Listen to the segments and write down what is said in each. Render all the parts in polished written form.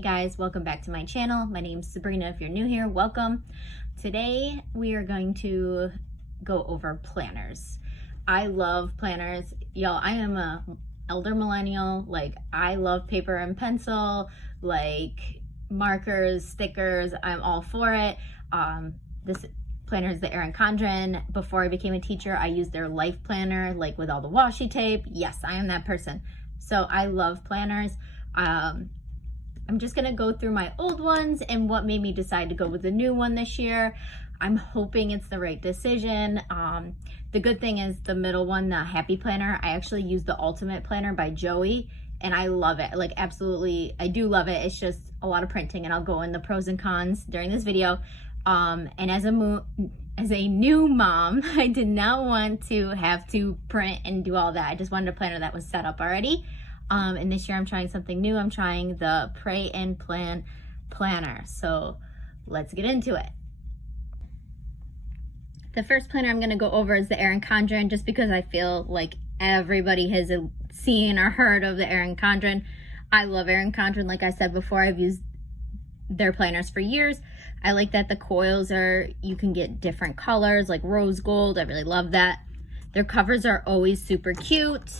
Hey guys, welcome back to my channel. My name's Sabrina. If you're new here, welcome. Today we are going to go over planners. I love planners. Y'all, I am a elder millennial. Like, I love paper and pencil, like markers, stickers. I'm all for it. This planner is the Erin Condren. Before I became a teacher, I used their life planner, like with all the washi tape. Yes, I am that person. So I love planners. I'm just gonna go through my old ones and what made me decide to go with the new one this year. I'm hoping it's the right decision. The good thing is the middle one, the Happy Planner, I actually use the Ultimate Planner by Joey, and I love it. Like, absolutely, I do love it. It's just a lot of printing, and I'll go in the pros and cons during this video. And as a new mom, I did not want to have to print and do all that. I just wanted a planner that was set up already. And this year I'm trying something new. I'm trying the Pray and Plan planner. So let's get into it. The first planner I'm going to go over is the Erin Condren, just because I feel like everybody has seen or heard of the Erin Condren. I love Erin Condren. Like I said before, I've used their planners for years. I like that the coils you can get different colors, like rose gold. I really love that. Their covers are always super cute.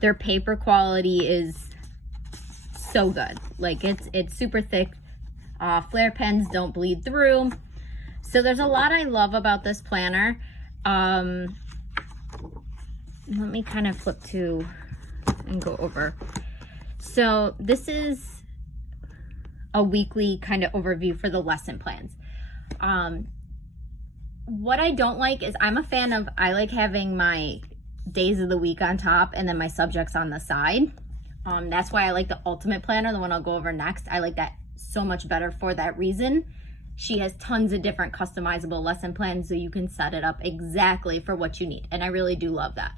Their paper quality is so good. Like, it's super thick. Flare pens don't bleed through. So there's a lot I love about this planner. Let me kind of flip to and go over. So this is a weekly kind of overview for the lesson plans. What I don't like is I like having my days of the week on top and then my subjects on the side. That's why I like the Ultimate Planner, the one I'll go over next. I like that so much better for that reason. She has tons of different customizable lesson plans, so you can set it up exactly for what you need, and I really do love that.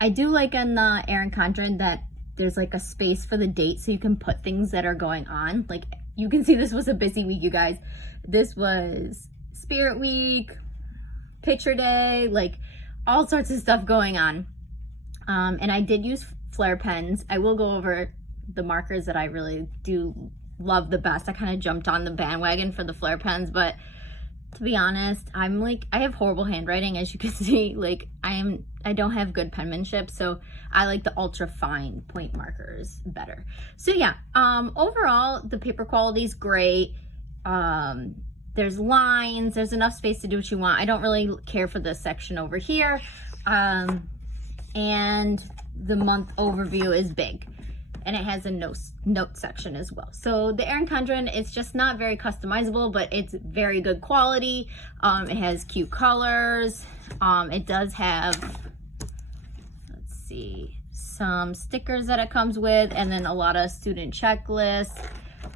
I do like in the Erin Condren that there's like a space for the date, so you can put things that are going on. Like, you can see this was a busy week, you guys. This was Spirit Week, Picture Day, like all sorts of stuff going on. And I did use flare pens. I will go over the markers that I really do love the best. I kind of jumped on the bandwagon for the flare pens, but to be honest, I have horrible handwriting, as you can see. Like, I don't have good penmanship, so I like the ultra fine point markers better. So yeah, overall the paper quality is great. There's lines, there's enough space to do what you want. I don't really care for this section over here. And the month overview is big, and it has a note section as well. So the Erin Condren, it's just not very customizable, but it's very good quality. It has cute colors. It does have, let's see, some stickers that it comes with, and then a lot of student checklists.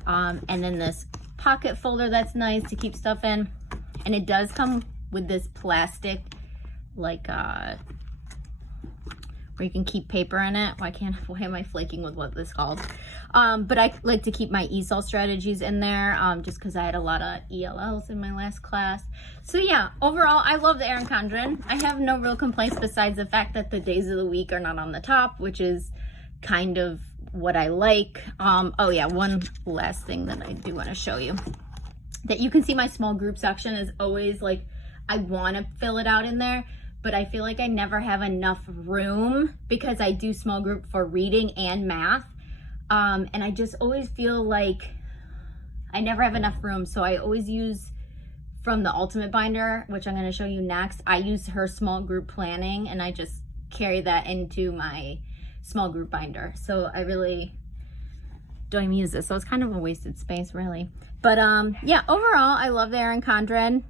And then this pocket folder that's nice to keep stuff in. And it does come with this plastic, like, where you can keep paper in it. Why am I flaking with what this is called? But I like to keep my ESOL strategies in there, just because I had a lot of ELLs in my last class. So yeah, overall, I love the Erin Condren. I have no real complaints besides the fact that the days of the week are not on the top, which is kind of what I like. Oh yeah, one last thing that I do want to show you. That you can see my small group section is always like, I want to fill it out in there, but I feel like I never have enough room because I do small group for reading and math. And I just always feel like I never have enough room. So I always use from the Ultimate Binder, which I'm going to show you next. I use her small group planning, and I just carry that into my small group binder. So I really don't even use this. So it's kind of a wasted space, really. But yeah, overall, I love the Erin Condren.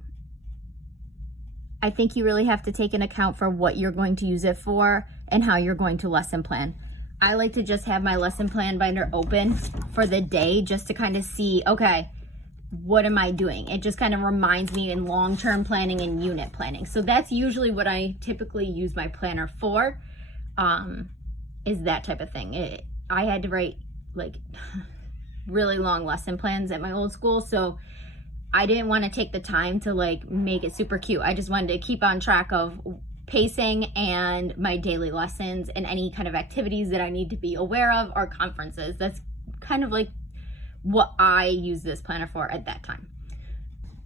I think you really have to take into account for what you're going to use it for and how you're going to lesson plan. I like to just have my lesson plan binder open for the day just to kind of see, okay, what am I doing? It just kind of reminds me in long-term planning and unit planning. So that's usually what I typically use my planner for, is that type of thing. I had to write like really long lesson plans at my old school, so I didn't want to take the time to like make it super cute. I just wanted to keep on track of pacing and my daily lessons and any kind of activities that I need to be aware of, or conferences. That's kind of like what I use this planner for at that time.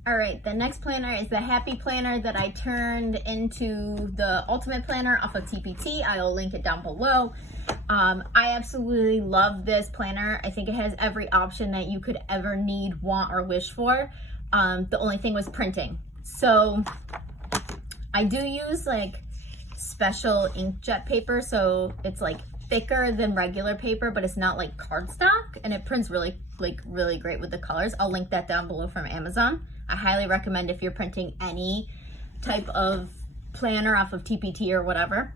All right, the next planner is the Happy Planner that I turned into the Ultimate Planner off of TPT. I'll link it down below. I absolutely love this planner. I think it has every option that you could ever need, want, or wish for. The only thing was printing. So I do use like special inkjet paper, so it's like thicker than regular paper, but it's not like cardstock, and it prints really great with the colors. I'll link that down below from Amazon. I highly recommend if you're printing any type of planner off of TPT or whatever.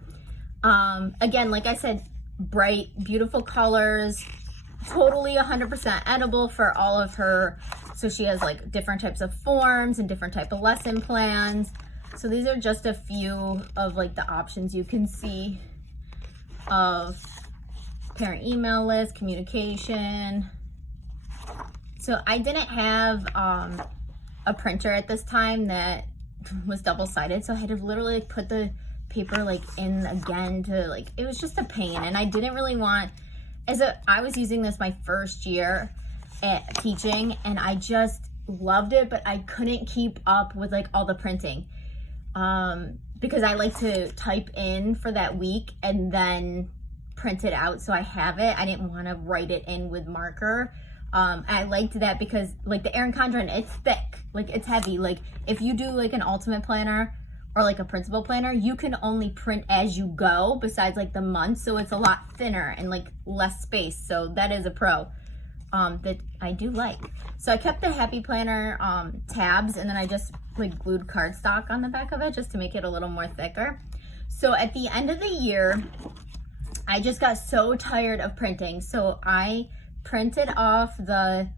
Again, like I said, bright, beautiful colors, totally 100% edible for all of her. So she has like different types of forms and different type of lesson plans. So these are just a few of like the options you can see of parent email list, communication. So I didn't have a printer at this time that was double-sided, so I had to literally put the paper like in again to like, it was just a pain. And I didn't really want, I was using this my first year at teaching, and I just loved it, but I couldn't keep up with like all the printing because I like to type in for that week and then print it out so I have it. I didn't want to write it in with marker. I liked that because like the Erin Condren, it's thick, like it's heavy. Like if you do like an ultimate planner or like a principal planner, you can only print as you go besides like the month. So it's a lot thinner and like less space. So that is a pro that I do like. So I kept the Happy Planner tabs, and then I just like glued cardstock on the back of it just to make it a little more thicker. So at the end of the year, I just got so tired of printing. So I printed off the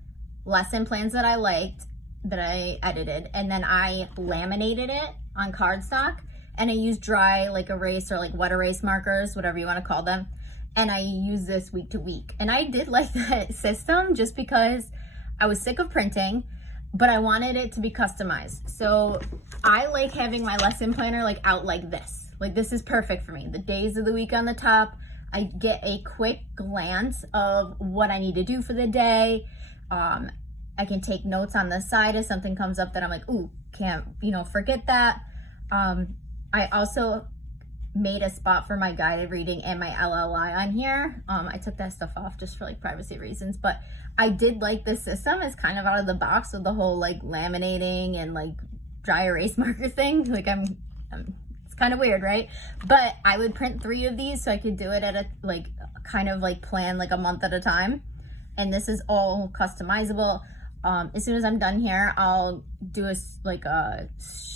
lesson plans that I liked, that I edited, and then I laminated it on cardstock, and I used dry like erase or like wet erase markers, whatever you want to call them, and I use this week to week. And I did like that system just because I was sick of printing, but I wanted it to be customized. So I like having my lesson planner like out like this. Like this is perfect for me. The days of the week on the top, I get a quick glance of what I need to do for the day. I can take notes on the side if something comes up that I'm like, ooh, can't, forget that. I also made a spot for my guided reading and my LLI on here. I took that stuff off just for like privacy reasons, but I did like this system. It's kind of out of the box with the whole like laminating and like dry erase marker thing. Like it's kind of weird, right? But I would print 3 of these so I could do it at a like kind of like plan like a month at a time. And this is all customizable. As soon as I'm done here, I'll do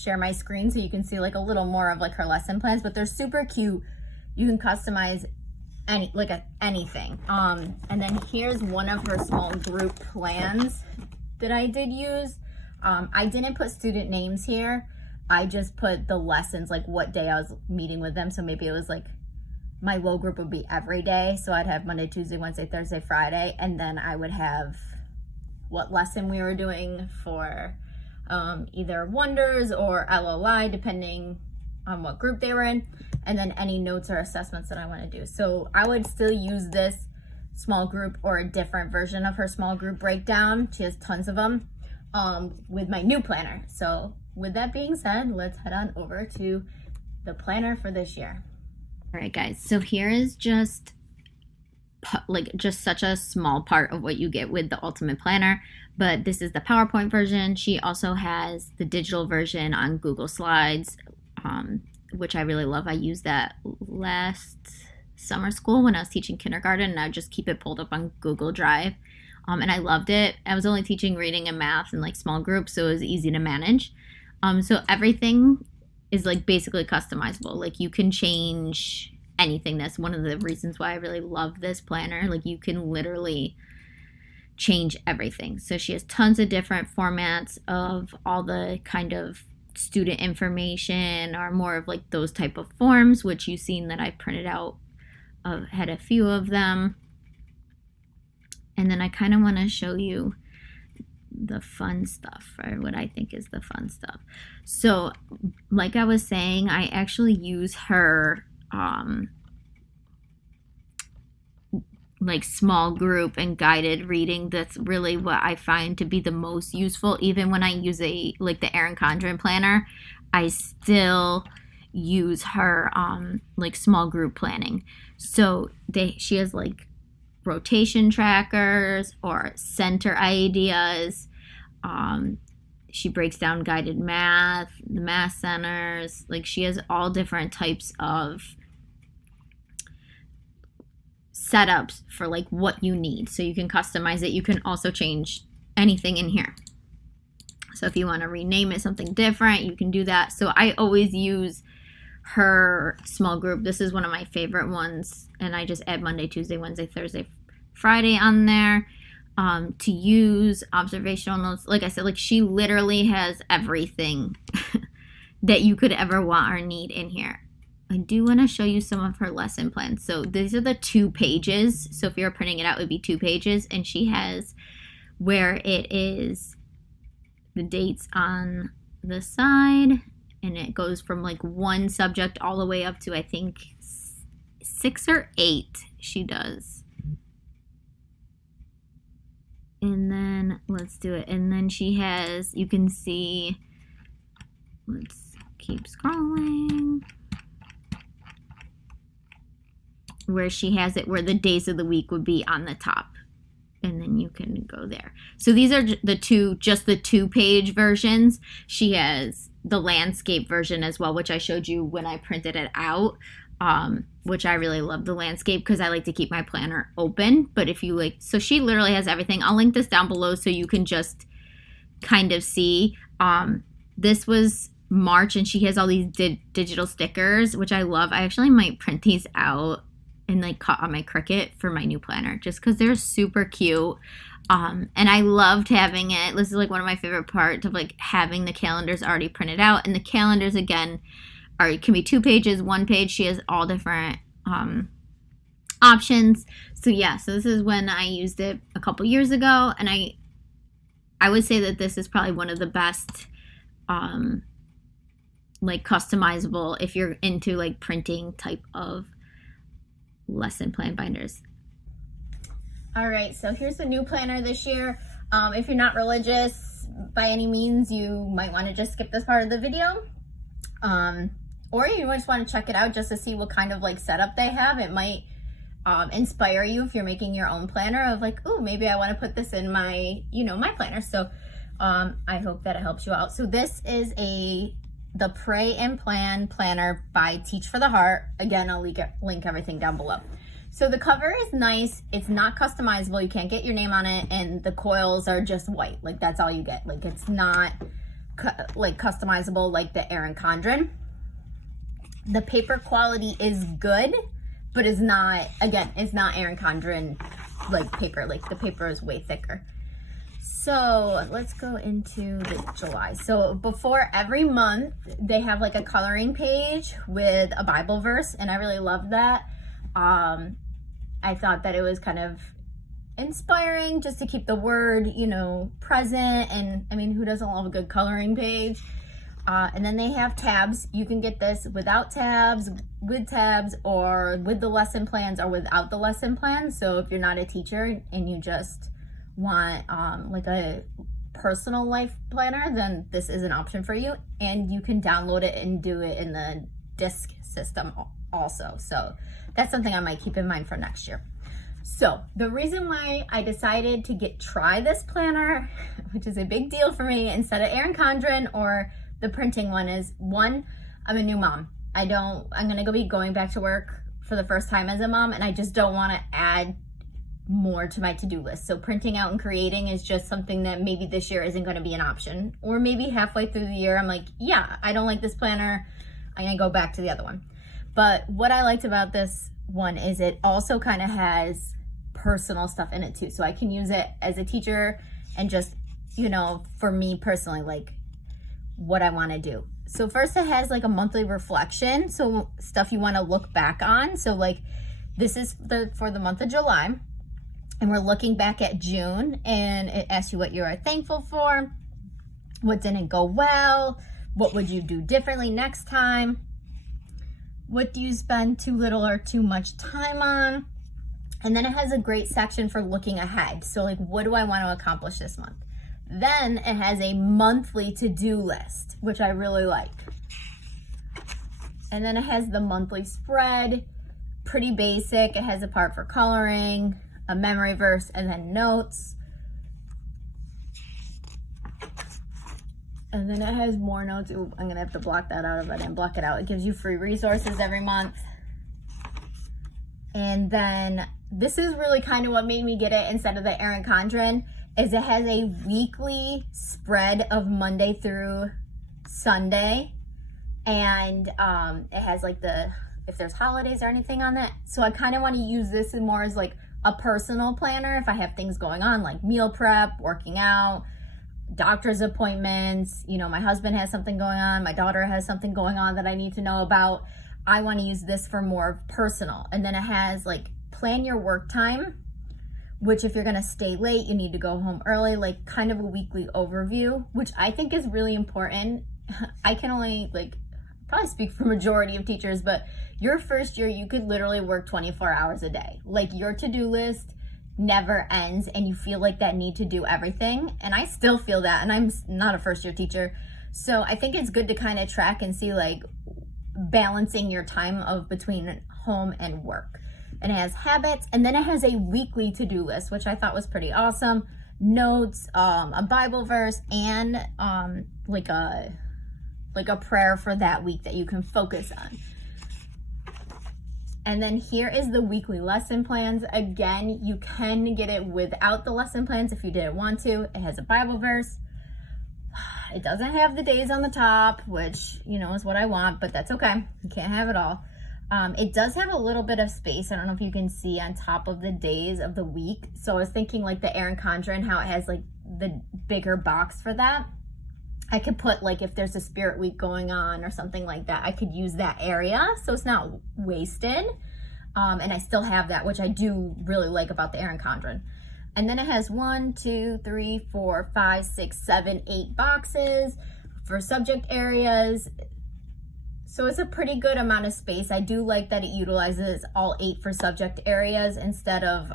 share my screen so you can see like a little more of like her lesson plans, but they're super cute. You can customize anything. And then here's one of her small group plans that I did use. I didn't put student names here. I just put the lessons, like what day I was meeting with them. So maybe it was like my low group would be every day. So I'd have Monday, Tuesday, Wednesday, Thursday, Friday. And then I would have what lesson we were doing for either Wonders or LLI, depending on what group they were in. And then any notes or assessments that I want to do. So I would still use this small group or a different version of her small group breakdown. She has tons of them with my new planner. So with that being said, let's head on over to the planner for this year. All right, guys. So here is just such a small part of what you get with the Ultimate Planner, but this is the PowerPoint version. She also has the digital version on Google Slides, which I really love. I used that last summer school when I was teaching kindergarten, and I would just keep it pulled up on Google Drive. And I loved it. I was only teaching reading and math in like small groups, so it was easy to manage. So everything is like basically customizable. Like you can change anything. That's one of the reasons why I really love this planner. Like you can literally change everything. So she has tons of different formats of all the kind of student information or more of like those type of forms, which you've seen that I printed out. Had a few of them. And then I kind of want to show you the fun stuff, or what I think is the fun stuff. So like I was saying, I actually use her like small group and guided reading, that's really what I find to be the most useful. Even when I use like the Erin Condren planner, I still use her like small group planning. So she has like rotation trackers or center ideas. She breaks down guided math, the math centers. Like she has all different types of setups for like what you need, so you can customize it. You can also change anything in here. So if you want to rename it something different, you can do that. So I always use her small group. This is one of my favorite ones, and I just add Monday, Tuesday, Wednesday, Thursday, Friday on there. To use observational notes. Like I said, like she literally has everything that you could ever want or need in here. I do want to show you some of her lesson plans. So these are the 2 pages. So if you're printing it out, it would be 2 pages. And she has where it is the dates on the side. And it goes from like 1 subject all the way up to, I think, 6 or 8 she does. And then let's do it. And then she has, you can see, let's keep scrolling, where she has it where the days of the week would be on the top. And then you can go there. So these are just the 2-page versions. She has the landscape version as well, which I showed you when I printed it out. Which I really love the landscape because I like to keep my planner open. But if you like, so she literally has everything. I'll link this down below so you can just kind of see. This was March, and she has all these digital stickers, which I love. I actually might print these out and like cut on my Cricut for my new planner just because they're super cute. And I loved having it. This is like one of my favorite parts of like having the calendars already printed out. And the calendars, again, it can be 2 pages, 1 page. She has all different options. So yeah, so this is when I used it a couple years ago, and I would say that this is probably one of the best like customizable if you're into like printing type of lesson plan binders. All right, so here's the new planner this year. If you're not religious by any means, you might want to just skip this part of the video. Or you just want to check it out just to see what kind of like setup they have. It might inspire you if you're making your own planner of like, oh, maybe I want to put this in my, my planner. So I hope that it helps you out. So this is the Pray and Plan planner by Teach for the Heart. Again, I'll link everything down below. So the cover is nice. It's not customizable. You can't get your name on it, and the coils are just white. Like that's all you get. Like it's not like customizable like the Erin Condren. The paper quality is good, but it's not, again, it's not Erin Condren like paper. Like the paper is way thicker. So let's go into the July. So before every month, they have like a coloring page with a Bible verse, and I really love that. I thought that it was kind of inspiring just to keep the word, present. And I mean, who doesn't love a good coloring page? And then they have tabs. You can get this without tabs, with tabs, or with the lesson plans or without the lesson plans. So if you're not a teacher and you just want like a personal life planner, then this is an option for you. And you can download it and do it in the disc system also. So that's something I might keep in mind for next year. So the reason why I decided to try this planner, which is a big deal for me, instead of Erin Condren or the printing one, is one, I'm a new mom. I'm gonna be going back to work for the first time as a mom, and I just don't want to add more to my to-do list. So printing out and creating is just something that maybe this year isn't going to be an option, or maybe halfway through the year I'm like, yeah, I don't like this planner, I'm gonna go back to the other one. But what I liked about this one is it also kind of has personal stuff in it too, so I can use it as a teacher and just, for me personally, like what I want to do. So first it has like a monthly reflection, so stuff you want to look back on. So like this is for the month of July, and we're looking back at June, and it asks you what you are thankful for, what didn't go well, what would you do differently next time, what do you spend too little or too much time on, And then it has a great section for looking ahead. So like, what do I want to accomplish this month? Then it has a monthly to-do list, which I really like. And then it has the monthly spread, pretty basic. It has a part for coloring, a memory verse, and then notes. And then it has more notes. Ooh, I'm gonna have to block that out if I didn't block it out. It gives you free resources every month. And then this is really kind of what made me get it instead of the Erin Condren, is it has a weekly spread of Monday through Sunday. And it has like if there's holidays or anything on that. So I kind of want to use this more as like a personal planner if I have things going on like meal prep, working out, doctor's appointments, you know, my husband has something going on, my daughter has something going on that I need to know about. I want to use this for more personal. And then it has like plan your work time, which if you're going to stay late, you need to go home early, like kind of a weekly overview, which I think is really important. I can only probably speak for majority of teachers, but your first year, you could literally work 24 hours a day. Like your to-do list never ends and you feel like that need to do everything. And I still feel that, and I'm not a first year teacher. So I think it's good to kind of track and see like balancing your time of between home and work. And it has habits, and then it has a weekly to-do list, which I thought was pretty awesome. Notes, a Bible verse, and like a prayer for that week that you can focus on. And then here is the weekly lesson plans. Again, you can get it without the lesson plans if you didn't want to. It has a Bible verse. It doesn't have the days on the top, which, you know, is what I want, but that's okay. You can't have it all. It does have a little bit of space. I don't know if you can see on top of the days of the week. So I was thinking like the Erin Condren, how it has like the bigger box for that. I could put like if there's a spirit week going on or something like that, I could use that area so it's not wasted. And I still have that, which I do really like about the Erin Condren. And then it has 1, 2, 3, 4, 5, 6, 7, 8 boxes for subject areas. So it's a pretty good amount of space. I do like that it utilizes all 8 for subject areas instead of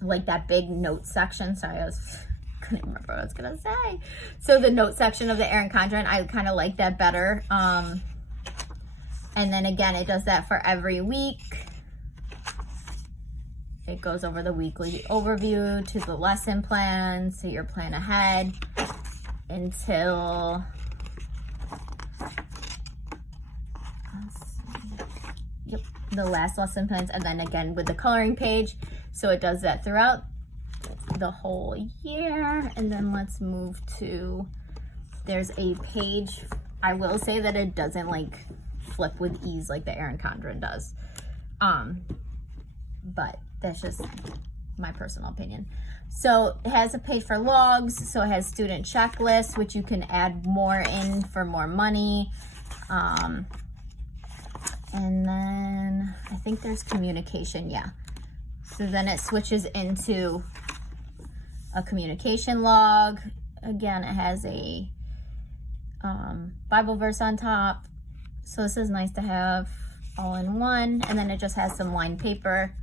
like that big note section. Sorry, couldn't remember what I was gonna say. So the note section of the Erin Condren, I kind of like that better. And then again, it does that for every week. It goes over the weekly overview to the lesson plan, so your plan ahead until the last lesson plans, and then again with the coloring page. So it does that throughout the whole year. And then let's move to, there's a page. I will say that it doesn't like flip with ease like the Erin Condren does. But that's just my personal opinion. So it has a page for logs. So it has student checklists, which you can add more in for more money. And then I think there's communication, yeah. So then it switches into a communication log. Again, it has a Bible verse on top. So this is nice to have all in one. And then it just has some lined paper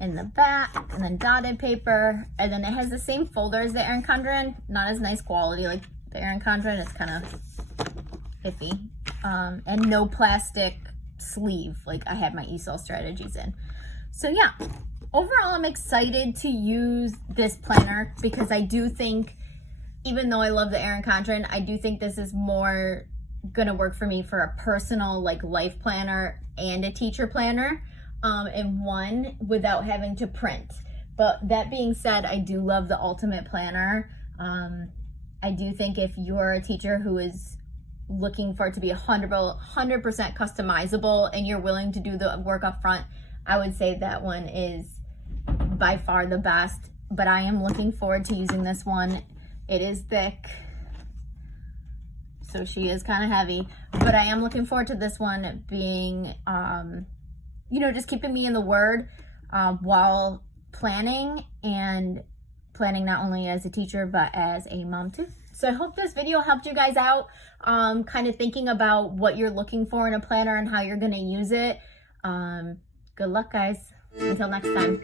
in the back, and then dotted paper. And then it has the same folder as the Erin Condren, not as nice quality like the Erin Condren. It's kind of iffy. And no plastic sleeve like I had my ESOL strategies in. So yeah, overall I'm excited to use this planner because I do think, even though I love the Erin Condren, I do think this is more gonna work for me for a personal like life planner and a teacher planner in one without having to print. But that being said, I do love the Ultimate Planner. I do think if you're a teacher who is looking for it to be 100% customizable and you're willing to do the work up front, I would say that one is by far the best. But I am looking forward to using this one. It is thick, so she is kind of heavy, but I am looking forward to this one being you know, just keeping me in the Word while planning, and planning not only as a teacher but as a mom too. So I hope this video helped you guys out, kind of thinking about what you're looking for in a planner and how you're going to use it. Good luck, guys. Until next time.